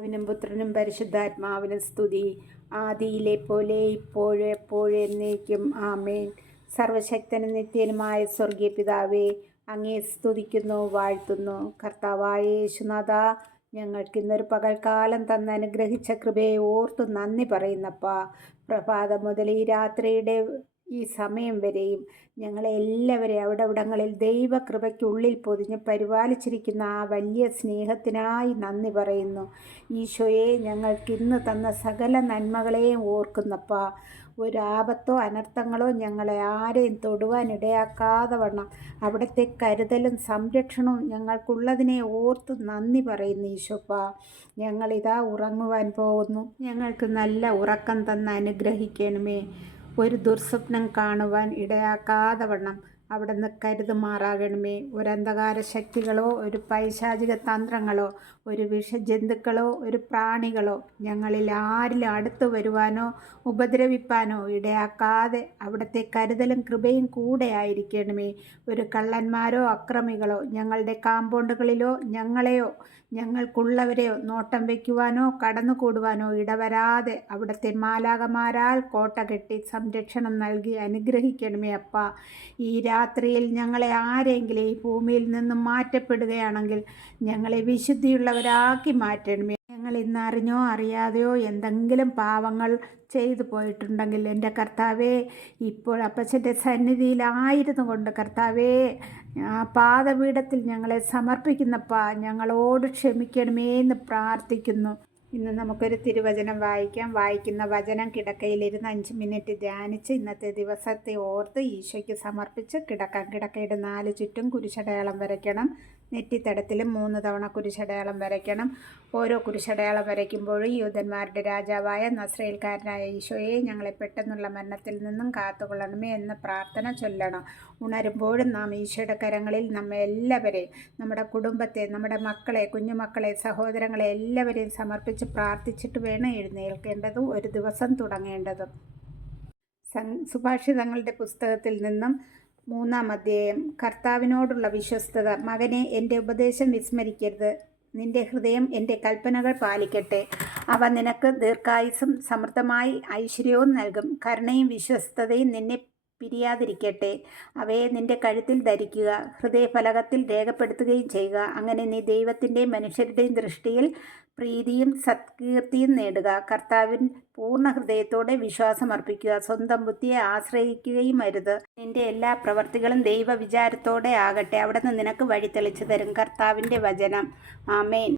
പിതാവിനും പുത്രനും പരിശുദ്ധാത്മാവിനും സ്തുതി, ആദിയിലെ പോലെ ഇപ്പോഴും എപ്പോഴും എന്നേക്കും ആമേൻ. സർവശക്തനും നിത്യനുമായ സ്വർഗീയ പിതാവേ, അങ്ങേ സ്തുതിക്കുന്നു, വാഴ്ത്തുന്നു. കർത്താവായ യേശുനാഥ, ഞങ്ങൾക്കിന്നൊരു പകൽക്കാലം തന്ന് അനുഗ്രഹിച്ച കൃപയെ ഓർത്തു നന്ദി പറയുന്നപ്പാ. പ്രഭാതം മുതൽ ഈ രാത്രിയുടെ ഈ സമയം വരെയും ഞങ്ങളെ എല്ലാവരെയും അവിടങ്ങളിൽ ദൈവകൃപയ്ക്കുള്ളിൽ പൊതിഞ്ഞ് പരിപാലിച്ചിരിക്കുന്ന ആ വലിയ സ്നേഹത്തിനായി നന്ദി പറയുന്നു. ഈശോയെ, ഞങ്ങൾക്കിന്ന് തന്ന സകല നന്മകളെയും ഓർക്കുന്നപ്പാ. ഒരാപത്തോ അനർത്ഥങ്ങളോ ഞങ്ങളെ ആരെയും തൊടുവാൻ ഇടയാക്കാതെ വണ്ണം അവിടുത്തെ കരുതലും സംരക്ഷണവും ഞങ്ങൾക്കുള്ളതിനെ ഓർത്ത് നന്ദി പറയുന്നു ഈശോപ്പാ. ഞങ്ങളിതാ ഉറങ്ങുവാൻ പോകുന്നു. ഞങ്ങൾക്ക് നല്ല ഉറക്കം തന്ന് അനുഗ്രഹിക്കണമേ. ഒരു ദുർസ്വപ്നം കാണുവാൻ ഇടയാക്കാതെ വണ്ണം അവിടുന്ന് കരുതുമാറാകണമേ. ഒരു അന്ധകാര ശക്തികളോ ഒരു പൈശാചിക തന്ത്രങ്ങളോ ഒരു വിഷജന്തുക്കളോ ഒരു പ്രാണികളോ ഞങ്ങളിൽ ആരിലും അടുത്തു വരുവാനോ ഉപദ്രവിപ്പാനോ ഇടയാക്കാതെ അവിടുത്തെ കരുതലും കൃപയും കൂടെ ആയിരിക്കണമേ. ഒരു കള്ളന്മാരോ അക്രമികളോ ഞങ്ങളുടെ കാമ്പൗണ്ടുകളിലോ ഞങ്ങളെയോ ഞങ്ങൾക്കുള്ളവരെയോ നോട്ടം വയ്ക്കുവാനോ കടന്നുകൂടുവാനോ ഇടവരാതെ അവിടുത്തെ മാലാഖമാരാൽ കോട്ട കെട്ടി സംരക്ഷണം നൽകി അനുഗ്രഹിക്കണമേ അപ്പാ. ഈ രാത്രിയിൽ ഞങ്ങളെ ആരെങ്കിലും ഈ ഭൂമിയിൽ നിന്നും മാറ്റപ്പെടുകയാണെങ്കിൽ ഞങ്ങളെ വിശുദ്ധിയുള്ളവരാക്കി മാറ്റണമേ. ഞങ്ങൾ ഇന്ന് അറിഞ്ഞോ അറിയാതെയോ എന്തെങ്കിലും പാവങ്ങൾ ചെയ്തു പോയിട്ടുണ്ടെങ്കിൽ എൻ്റെ കർത്താവേ, ഇപ്പോൾ അപ്പച്ചൻ്റെ സന്നിധിയിലായിരുന്നു കൊണ്ട് കർത്താവേ, ആ പാദപീഠത്തിൽ ഞങ്ങളെ സമർപ്പിക്കുന്നപ്പാ, ഞങ്ങളോട് ക്ഷമിക്കണമേ എന്ന് പ്രാർത്ഥിക്കുന്നു. ഇന്ന് നമുക്കൊരു തിരുവചനം വായിക്കാം. വായിക്കുന്ന വചനം കിടക്കയിലിരുന്ന് 5 മിനിറ്റ് ധ്യാനിച്ച് ഇന്നത്തെ ദിവസത്തെ ഓർത്ത് ഈശോയ്ക്ക് സമർപ്പിച്ച് കിടക്കാം. കിടക്കയുടെ 4 ചുറ്റും കുരിശടയാളം വരയ്ക്കണം. നെറ്റിത്തടത്തിലും 3 തവണ കുരിശടയാളം വരയ്ക്കണം. ഓരോ കുരിശടയാളം വരയ്ക്കുമ്പോഴും യൂദന്മാരുടെ രാജാവായ നസ്രയേൽക്കാരനായ ഈശോയെ, ഞങ്ങളെ പെട്ടെന്നുള്ള മരണത്തിൽ നിന്നും കാത്തുകൊള്ളണമേ എന്ന പ്രാർത്ഥന ചൊല്ലണം. ഉണരുമ്പോഴും നാം ഈശോയുടെ കരങ്ങളിൽ നമ്മെ എല്ലാവരെയും, നമ്മുടെ കുടുംബത്തെ, നമ്മുടെ മക്കളെ, കുഞ്ഞുമക്കളെ, സഹോദരങ്ങളെ എല്ലാവരെയും സമർപ്പിച്ച് പ്രാർത്ഥിച്ചിട്ട് വേണം എഴുന്നേൽക്കേണ്ടതും ഒരു ദിവസം തുടങ്ങേണ്ടതും. സുഭാഷിതങ്ങളുടെ പുസ്തകത്തിൽ നിന്നും 3-ാം അധ്യായം. കർത്താവിനോടുള്ള വിശ്വസ്തത. മകനെ, എൻ്റെ ഉപദേശം വിസ്മരിക്കരുത്. നിന്റെ ഹൃദയം എൻ്റെ കൽപ്പനകൾ പാലിക്കട്ടെ. അവ നിനക്ക് ദീർഘായുസ്സും സമൃദ്ധമായി ഐശ്വര്യവും നൽകും. കരുണയും വിശ്വസ്തതയും നിന്നെ പിരിയാതിരിക്കട്ടെ. അവയെ നിന്റെ കഴുത്തിൽ ധരിക്കുക, ഹൃദയഫലകത്തിൽ രേഖപ്പെടുത്തുകയും ചെയ്യുക. അങ്ങനെ നീ ദൈവത്തിൻ്റെയും മനുഷ്യരുടെയും ദൃഷ്ടിയിൽ പ്രീതിയും സത്കീർത്തിയും നേടുക. കർത്താവിൻ പൂർണ്ണ ഹൃദയത്തോടെ വിശ്വാസമർപ്പിക്കുക. സ്വന്തം ബുദ്ധിയെ ആശ്രയിക്കുകയും അരുത്. നിന്റെ എല്ലാ പ്രവർത്തികളും ദൈവ വിചാരത്തോടെ ആകട്ടെ. അവിടുന്ന് നിനക്ക് വഴി തെളിച്ചു തരും. കർത്താവിൻ്റെ വചനം. ആമേൻ.